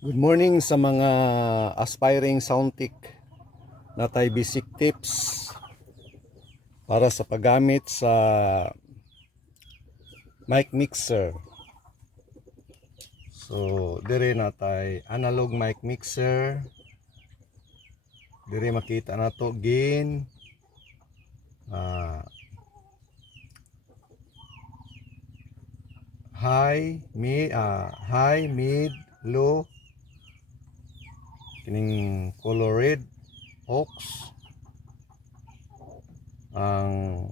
Good morning sa mga aspiring sound tech na tay basic tips para sa paggamit sa mic mixer. So, dire na tay analog mic mixer. Dire makita na to gain, high, mid, low, kining color red, aux, ang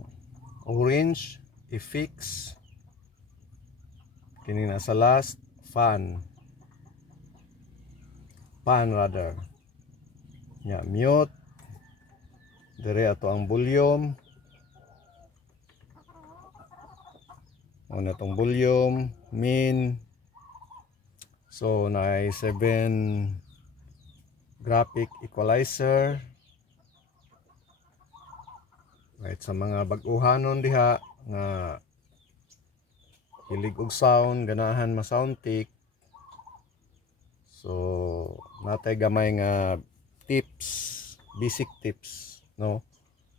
orange, effects, kining nasa last, fan rather. Ya, mute. Dire ato ang volume. Una tong volume, min. So na 7 graphic equalizer. Right, sa mga bag-uhanon diha nga hilig og sound, ganahan ma-sound tick. So natay gamay nga tips, basic tips, no?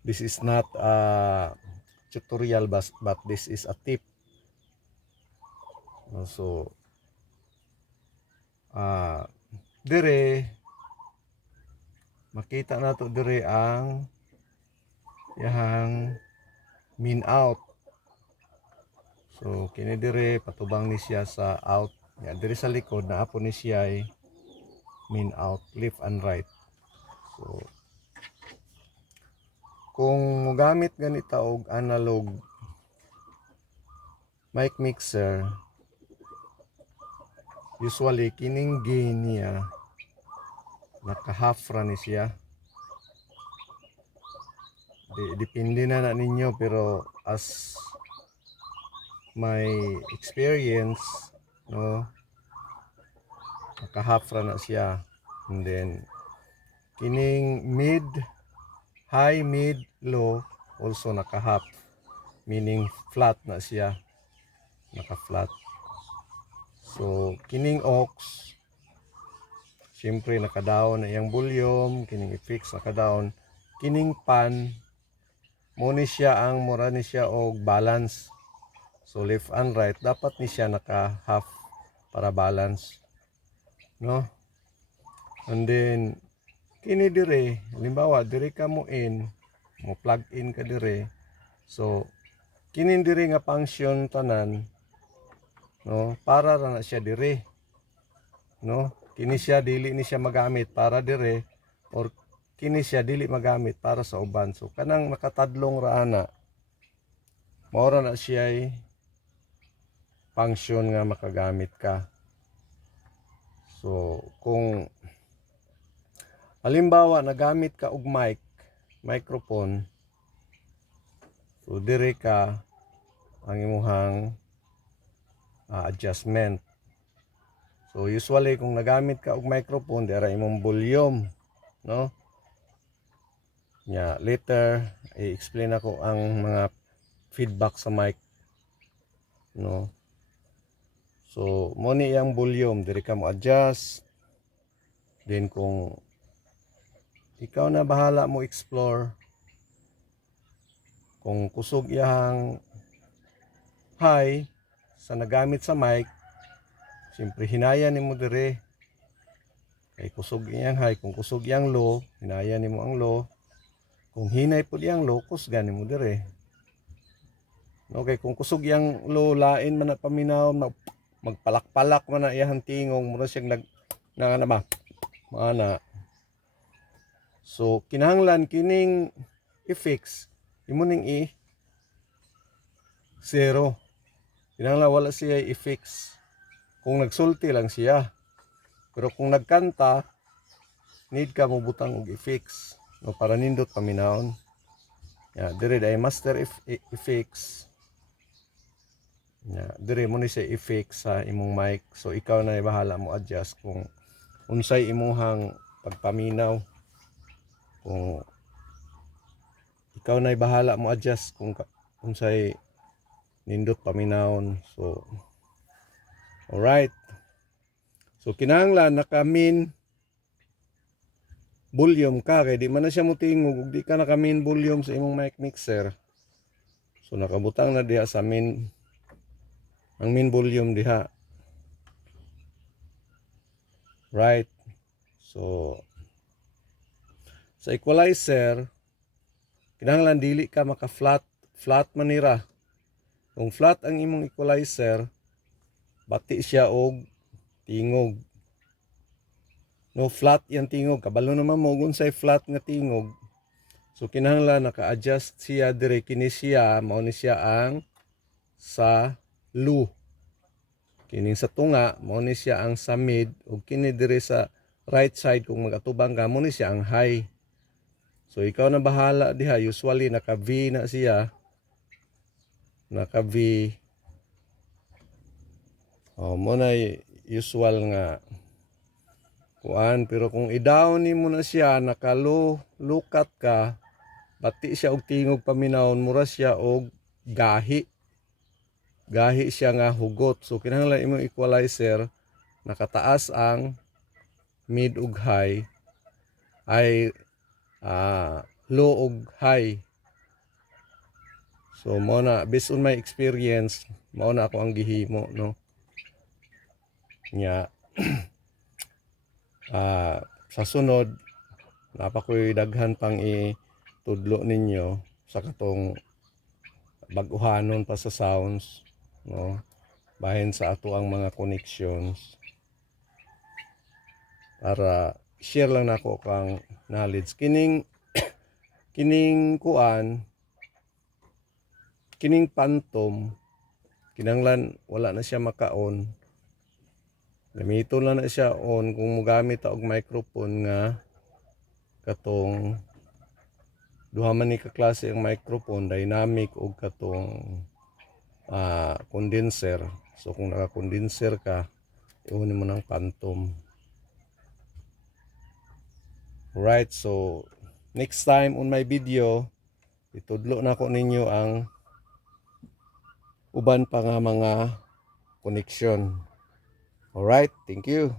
This is not a tutorial but this is a tip. No, so dire makita nato dire ang yahang min out. So kini dire patubang ni siya sa out. Ya dire sa likod na apo ni siya ay min out, left and right. So kung mogamit ganita og analog mic mixer, usually kining gain niya naka half ra ni siya. Depende na ninyo, pero as my experience, no, naka half ra na siya. And then kining high, mid, low also naka half, meaning flat na siya, naka flat. So kining aux, siyempre naka down na iyang volume, kining effects naka down, kining pan mo ni siya ang mura ni siya og balance. So left and right dapat ni siya naka half para balance, no? And then kini dire, halimbawa dire ka mo plug in ka dire. So kini dire nga function tanan, no, para ra na siya dire, no? Kini siya dili ni siya magamit para dire, or kini siya dili magamit para sa uban. So kanang nakatadlong ra ana, maura na siya ay function nga makagamit ka. So kung halimbawa nagamit ka og microphone, so dire ka ang imuhang adjustment. So usually kung nagamit ka og microphone, dira imong volume, no? Nya later i-explain ako ang mga feedback sa mic, no? So mo ni yang volume, diri ka mo adjust. Then kung ikaw na bahala mo explore, kung kusog yang high sa nagamit sa mic, siyempre hinaya nimo dire kay kusog yang high. Kung kusog yang low, hinaya nimo ang low. Kung hinay pud yang low, kusgan nimo dire. Okay, kung kusog yang low, lain man na paminaw, magpalak-palak man na iyang tingong, mura siyang mana. So kinahanglan kining i-fix, imo ning zero. Kinahanglan wala siya i-fix kung nagsulti lang siya. Pero kung nagkanta, need ka mo butang og i-fix, no, para nindot paminawon. Ya, dire ay master effects. Ya, dire mo ni siya i-fix sa imong mic. So ikaw na bahala mo adjust kung unsay imuhang pagpaminaw. Kung ikaw na bahala mo adjust kung unsay nindot paminawon. So alright. So kinahanglan naka min volume ka kay di man na siya motingog ug di ka naka min volume sa imong mic mixer. So nakabutang na diha sa min ang min volume diha. Right. So sa equalizer kinahanglan dili ka maka flat manira. Kung flat ang imong equalizer, bati siya og tingog. No, flat yang tingog. Kabalo naman mo kung say flat nga tingog. So kinahanglan naka-adjust siya dire kini siya mao ni siya ang sa low. Kini sa tunga mao ni siya ang sa mid ug kini dire sa right side kung magatubang ka mo ni siya ang high. So ikaw na bahala diha, usually naka V na siya. Naka V. Mo na usual nga kuan, pero kung i-down nimo na siya naka low cut ka, bati siya og tingog paminawon, mura siya og gahi. Gahi siya nga hugot. So kinahanglan imong equalizer nakataas ang mid ug high ay low ug high. So mo na based on my experience, mao na ako ang gihimo no. Nya sa sunod napakoy daghan pang itudlo ninyo sa katong bag-uhanon pa sa sounds no, bahin sa ato ang mga connections para share lang nako kang knowledge kining kuan, kining phantom kinahanglan wala na siya maka-on. Gamiton lang na siya on kung mogamit ta og microphone nga katong duha man ni ka klase ang microphone, dynamic o katong condenser. So kung naka-condenser ka, iunin mo ng phantom. Right, so next time on my video, itudlo na ko ninyo ang uban pa nga mga connection. Alright, thank you.